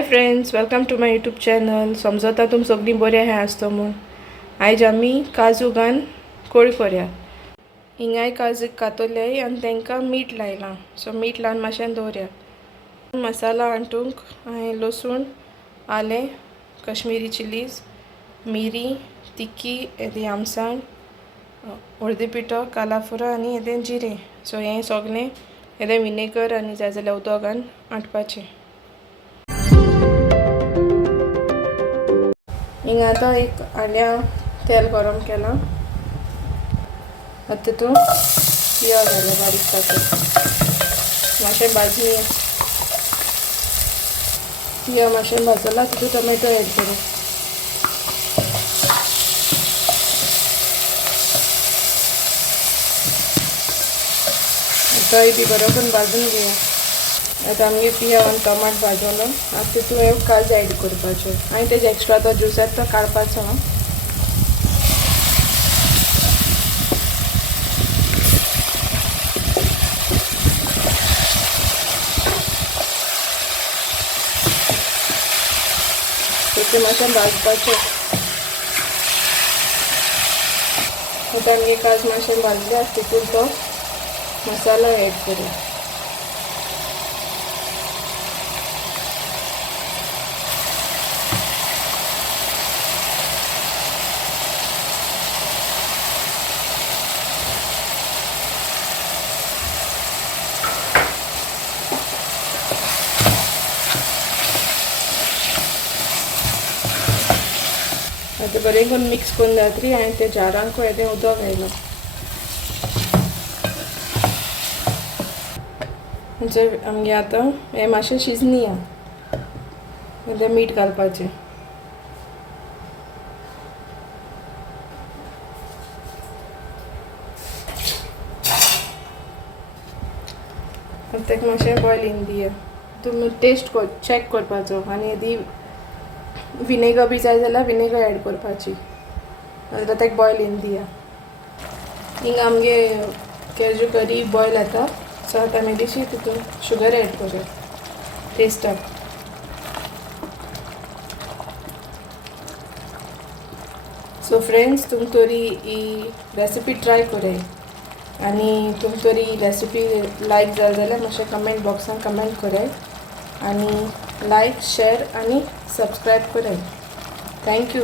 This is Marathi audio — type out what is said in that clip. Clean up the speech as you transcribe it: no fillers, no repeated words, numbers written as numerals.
High friends, welcome to my YouTube channel. समजता तुम सगळीं बरें आहाय आसतो म्हूण. आयज आमी काजू घान कोळी करया. हिंगाय काजूक कातोले आनी तांकां मीठ लायलां. सो मीठ लावन मातशें दवरया. मसाला हाडूंक हांवें लसूण, आलें, कश्मीरी चिलीज, मिरी, तिखी, येदें आमसाण, हळदी पिठो, कालाफुरा आनी येदें जिरें. सो हें सगलें येदें विनेगर आनी जाय जाल्यार उदक घालून आटपाचें. हिंगा आतां एक आल्या तेल गरम केलां. आतां तितून पियाज घालया बारीक कांतून. मातशें भाजून पियाज मातशें भाजला तितून टोमॅटो एड करूं. तोय बी बरो करून भाजून घेया. आतां आमगे पियाज आनी टमाट भाजलो. आतां तितून हे काजू एड करपाचे आनी तेजे एक्स्ट्रा तो ज्यूस येता तो काडपाचो. ते मातशें भाजपाचें. आतां आमगे काजू मातशें भाजले तितून तो मसालो एड करूं. आतां बरें करून मिक्स करून जातरी हांवें ते जारांक येदें उदक घायलां. म्हणजे आमगे आतां हें मातशें शिजनी आहा. तें मीठ घालपाचें. तेका मातशें बॉयल येवन दिया. तुमी टेस्ट चॅक करपाचो आनी येदी विनेगर बी जाय जाल्यार विनेगर एड करपाची. जाल्यार तेका बॉयल येवन दिया. हिंगा आमगे कॅजू करी बॉयल जाता. सो आतां आमी दिशी तितून शुगर एड करूया टेस्टाक. सो फ्रेंड्स, तुम तरी ही रेसिपी ट्राय कराय आनी तुम तरी ही रेसिपी लायक जाय जाल्यार मातशें कमेंट बॉक्सान कमेंट कराय आनी लायक शेअर आनी सबस्क्रायब कराय. थँक्यू.